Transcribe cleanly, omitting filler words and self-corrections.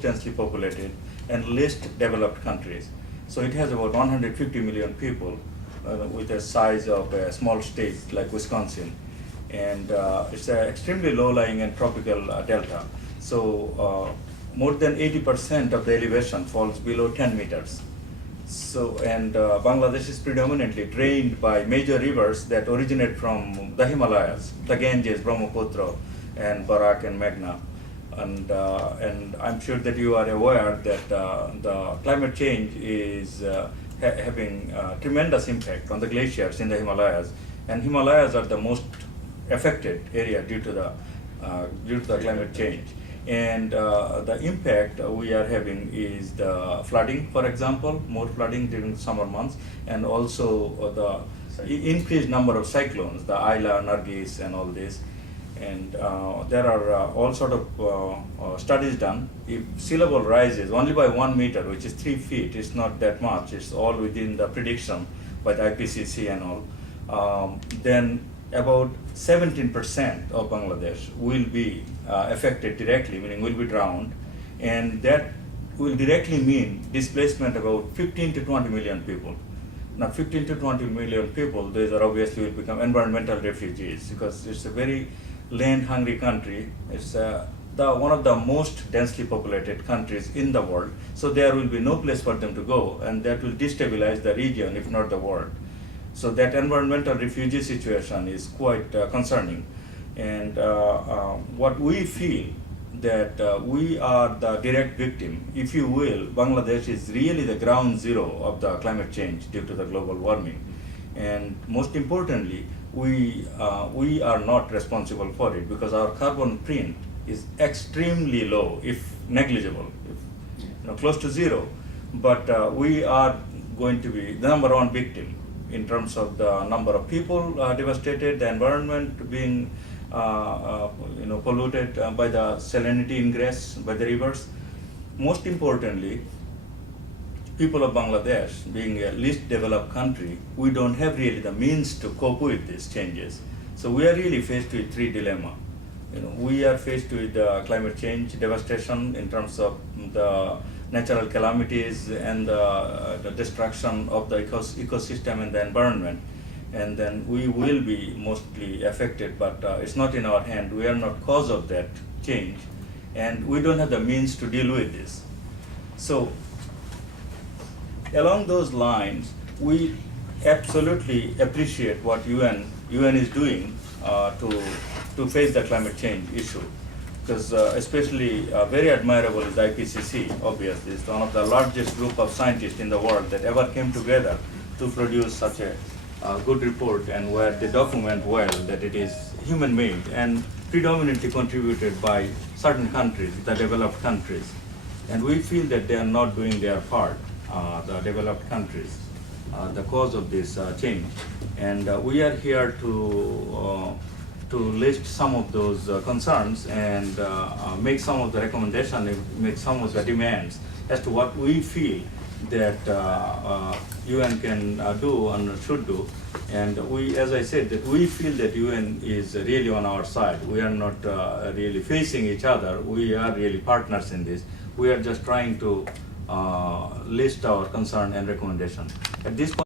densely populated and least developed countries. So it has about 150 million people with a size of a small state like Wisconsin. And it's an extremely low-lying and tropical delta. So more than 80% of the elevation falls below 10 meters. So, and Bangladesh is predominantly drained by major rivers that originate from the Himalayas, the Ganges, Brahmaputra, and Barak and Meghna. And I'm sure that you are aware that the climate change is having tremendous impact on the glaciers in the Himalayas, and Himalayas are the most affected area due to the climate change. And the impact we are having is the flooding, for example, more flooding during summer months, and also the increased number of cyclones, the Ayla, Nargis, and all this. And there are all sort of studies done. If sea level rises only by 1 meter, which is 3 feet, it's not that much. It's all within the prediction by the IPCC and all. Then about 17% of Bangladesh will be affected directly, meaning will be drowned, and that will directly mean displacement about 15 to 20 million people. Now 15 to 20 million people, these are obviously will become environmental refugees because it's a very land-hungry country. It's one of the most densely populated countries in the world, so there will be no place for them to go, and that will destabilize the region, if not the world. So that environmental refugee situation is quite concerning. And what we feel that we are the direct victim, if you will. Bangladesh is really the ground zero of the climate change due to the global warming. And most importantly, we are not responsible for it because our carbon print is extremely low, if negligible, close to zero. But we are going to be the number one victim in terms of the number of people devastated, the environment being polluted by the salinity ingress by the rivers. Most importantly, people of Bangladesh, being a least developed country, we don't have really the means to cope with these changes. So we are really faced with three dilemmas. We are faced with climate change devastation in terms of the natural calamities and the destruction of the ecosystem and the environment. And then we will be mostly affected, but it's not in our hand. We are not cause of that change, and we don't have the means to deal with this. So along those lines, we absolutely appreciate what UN is doing to face the climate change issue. Because especially very admirable is IPCC, obviously. It's one of the largest group of scientists in the world that ever came together to produce such a good report, and where they document well that it is human-made and predominantly contributed by certain countries, the developed countries. And we feel that they are not doing their part, the developed countries, the cause of this change. And we are here to list some of those concerns and make some of the recommendations, make some of the demands as to what we feel that UN can do and should do. And we, as I said, that we feel that UN is really on our side. We are not really facing each other. We are really partners in this. We are just trying to list our concern and recommendation. At this point,